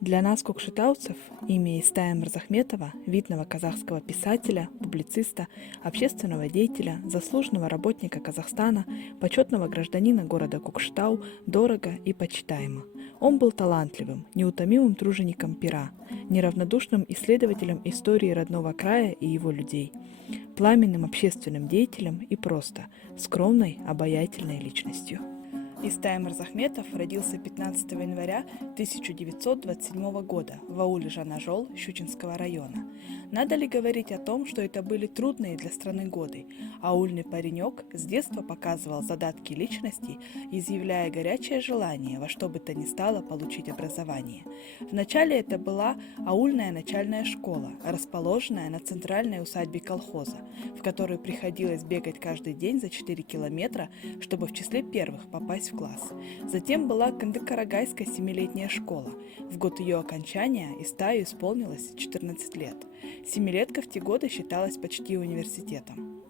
Для нас, кокшетауцев, имя Истая Мырзахметова, видного казахского писателя, публициста, общественного деятеля, заслуженного работника Казахстана, почетного гражданина города Кокшетау, дорого и почитаемо. Он был талантливым, неутомимым тружеником пера, неравнодушным исследователем истории родного края и его людей, пламенным общественным деятелем и просто скромной, обаятельной личностью. Истай Мырзахметов родился 15 января 1927 года в ауле Жанажол Щучинского района. Надо ли говорить о том, что это были трудные для страны годы? Аульный паренек с детства показывал задатки личности, изъявляя горячее желание во что бы то ни стало получить образование. Вначале это была аульная начальная школа, расположенная на центральной усадьбе колхоза, в которую приходилось бегать каждый день за 4 километра, чтобы в числе первых попасть в класс. Затем была Кандык-Карагайская 7-летняя школа. В год ее окончания Истаю исполнилось 14 лет. Семилетка в те годы считалась почти университетом.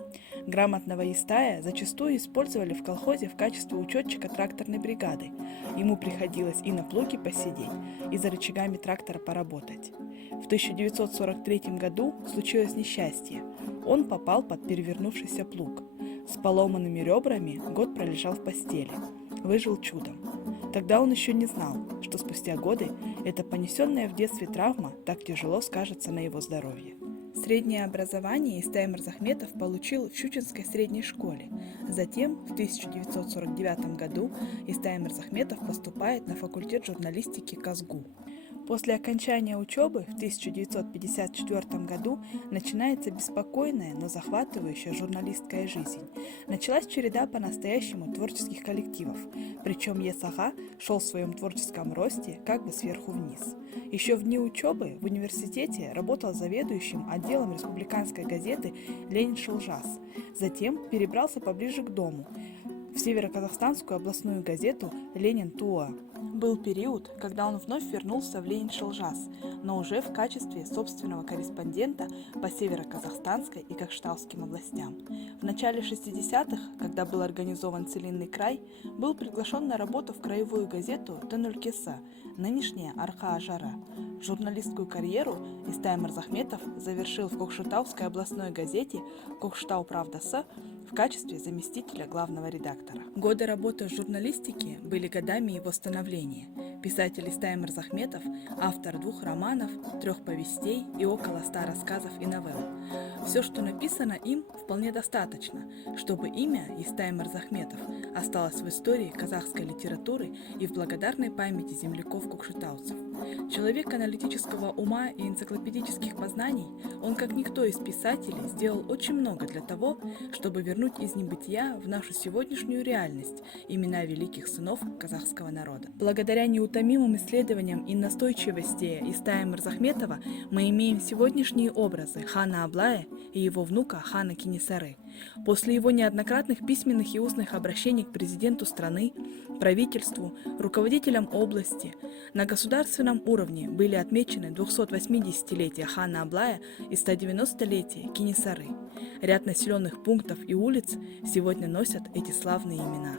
Грамотного Истая зачастую использовали в колхозе в качестве учетчика тракторной бригады. Ему приходилось и на плуге посидеть, и за рычагами трактора поработать. В 1943 году случилось несчастье. Он попал под перевернувшийся плуг. С поломанными ребрами год пролежал в постели. Выжил чудом. Тогда он еще не знал, что спустя годы эта понесенная в детстве травма так тяжело скажется на его здоровье. Среднее образование Истай Мырзахметов получил в Щучинской средней школе. Затем, в 1949 году, Истай Мырзахметов поступает на факультет журналистики КАЗГУ. После окончания учебы в 1954 году начинается беспокойная, но захватывающая журналистская жизнь. Началась череда по-настоящему творческих коллективов, причем ЕСАГА шел в своем творческом росте как бы сверху вниз. Еще в дни учебы в университете работал заведующим отделом республиканской газеты «Ленин-Шылжас». Затем перебрался поближе к дому, в Североказахстанскую областную газету «Ленин-Туа». Был период, когда он вновь вернулся в Ленин-Шылжас, но уже в качестве собственного корреспондента по Североказахстанской и Кокшетауским областям. В начале 60-х, когда был организован Целинный край, был приглашен на работу в краевую газету «Төнөлкеса», нынешняя «Арха-Ажара». Журналистскую карьеру Истай Мырзахметов завершил в Кокшетауской областной газете «Кокшетау Правдасы» в качестве заместителя главного редактора. Годы работы в журналистике были годами его становления. Писатель Истай Мырзахметов – автор 2 романов, 3 повестей и около 100 рассказов и новелл. Все, что написано им, вполне достаточно, чтобы имя Истай Мырзахметов осталось в истории казахской литературы и в благодарной памяти земляков-кокшетауцев. Человек аналитического ума и энциклопедических познаний, он, как никто из писателей, сделал очень много для того, чтобы вернуть из небытия в нашу сегодняшнюю реальность имена великих сынов казахского народа. Благодаря неутомимым исследованиям и настойчивости Истая Мырзахметова мы имеем сегодняшние образы хана Аблая и его внука хана Кенесары. После его неоднократных письменных и устных обращений к президенту страны, правительству, руководителям области, на государственном уровне были отмечены 280-летие хана Аблая и 190-летие Кенесары. Ряд населенных пунктов и улиц сегодня носят эти славные имена.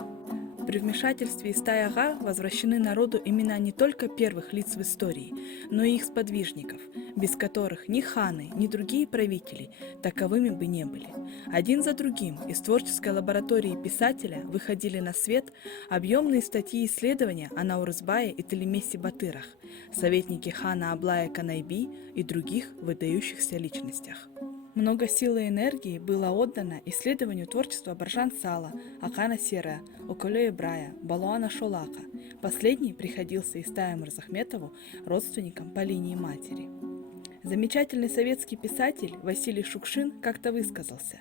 При вмешательстве Истая-ага возвращены народу имена не только первых лиц в истории, но и их сподвижников, без которых ни ханы, ни другие правители таковыми бы не были. Один за другим из творческой лаборатории писателя выходили на свет объемные статьи и исследования о Наурызбае и Телемесе Батырах, советники хана Аблая Канайби и других выдающихся личностях. Много сил и энергии было отдано исследованию творчества Баржан Сала, Акана Сера, Околе Ибрая, Балуана Шолака. Последний приходился Истаю Мырзахметову родственником по линии матери. Замечательный советский писатель Василий Шукшин как-то высказался: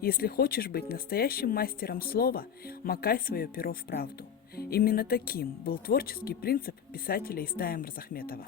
«Если хочешь быть настоящим мастером слова, макай свое перо в правду». Именно таким был творческий принцип писателя Истая Мырзахметова.